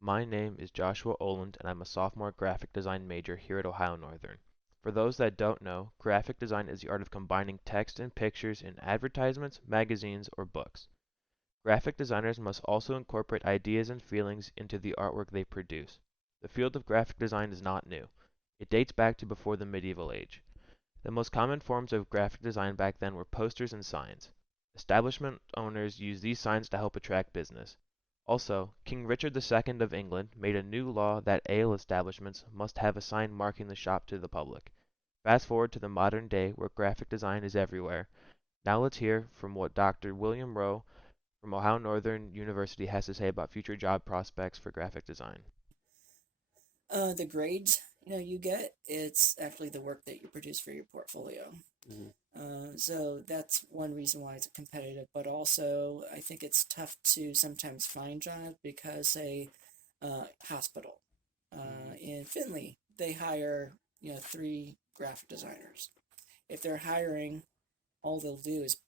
My name is Joshua Oland, and I'm a sophomore graphic design major here at Ohio Northern. For those that don't know, graphic design is the art of combining text and pictures in advertisements, magazines, or books. Graphic designers must also incorporate ideas and feelings into the artwork they produce. The field of graphic design is not new. It dates back to before the medieval age. The most common forms of graphic design back then were posters and signs. Establishment owners used these signs to help attract business. Also, King Richard II of England made a new law that ale establishments must have a sign marking the shop to the public. Fast forward to the modern day where graphic design is everywhere. Now let's hear from what Dr. William Rowe from Ohio Northern University has to say about future job prospects for graphic design. The grades, you get, it's actually the work that you produce for your portfolio. Mhm. So that's one reason why it's competitive, but also I think it's tough to sometimes find jobs because, say, hospital Mhm. in Finley, they hire, three graphic designers. If they're hiring, all they'll do is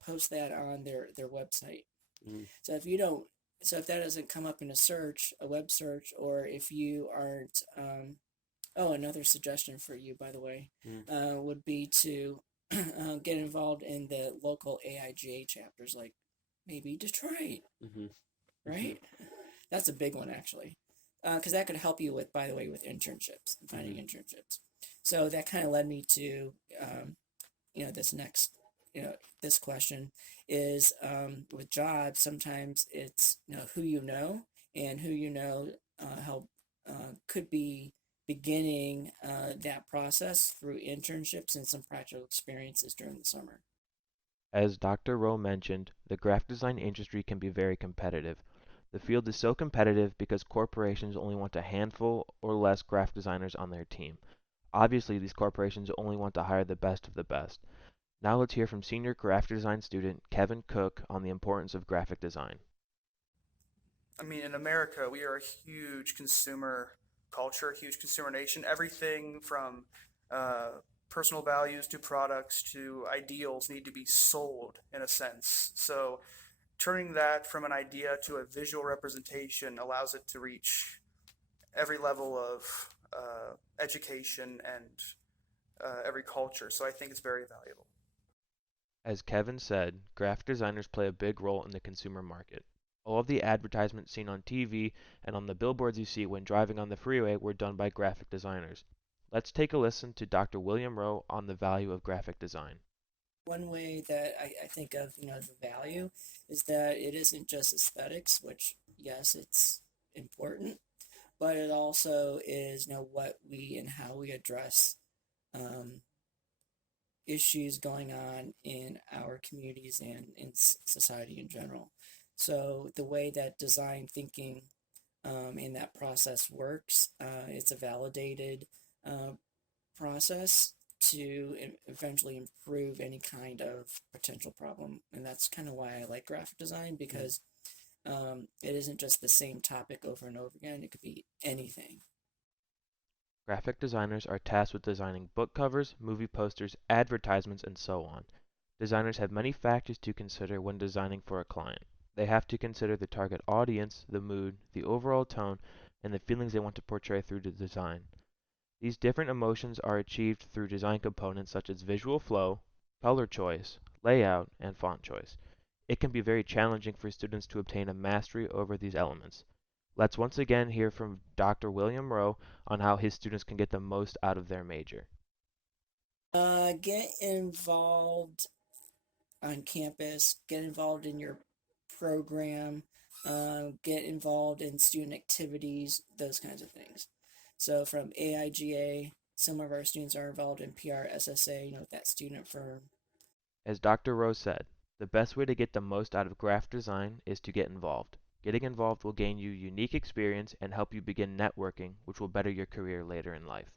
post that on their website. Mhm. So if you don't, so if that doesn't come up in a search, a web search, or if you aren't, oh, another suggestion for you, by the way, Mhm. would be to get involved in the local AIGA chapters, like maybe Detroit, Mhm. Mhm. right? That's a big one actually, because that could help you with, by the way, with internships, finding Mhm. internships. So that kind of led me to, um, this next, this question is, with jobs, sometimes it's, who you know, and who help could be beginning that process through internships and some practical experiences during the summer. As Dr. Rowe mentioned, the graphic design industry can be very competitive. The field is so competitive because corporations only want a handful or less graphic designers on their team. Obviously, these corporations only want to hire the best of the best. Now let's hear from senior graphic design student Kevin Cook on the importance of graphic design. I mean, in America, we are a huge consumer culture, huge consumer nation. Everything from uh, personal values to products to ideals need to be sold in a sense. So, turning that from an idea to a visual representation allows it to reach every level of education and every culture. So, I think it's very valuable. As Kevin said, graphic designers play a big role in the consumer market. All of the advertisements seen on TV and on the billboards you see when driving on the freeway were done by graphic designers. Let's take a listen to Dr. William Rowe on the value of graphic design. One way that I think of, the value is that it isn't just aesthetics, which, yes, it's important, but it also is, what we and how we address um, issues going on in our communities and in society in general. So the way that design thinking in that process works, it's a validated uh, process to eventually improve any kind of potential problem. And that's kind of why I like graphic design, Mhm. because it isn't just the same topic over and over again. It could be anything. Graphic designers are tasked with designing book covers, movie posters, advertisements, and so on. Designers have many factors to consider when designing for a client. They have to consider the target audience, the mood, the overall tone, and the feelings they want to portray through the design. These different emotions are achieved through design components such as visual flow, color choice, layout, and font choice. It can be very challenging for students to obtain a mastery over these elements. Let's once again hear from Dr. William Rowe on how his students can get the most out of their major. Get involved on campus, get involved in your program, get involved in student activities, those kinds of things. So from AIGA, some of our students are involved in PRSSA, that student firm. As Dr. Rowe said, the best way to get the most out of graphic design is to get involved. Getting involved will gain you unique experience and help you begin networking, which will better your career later in life.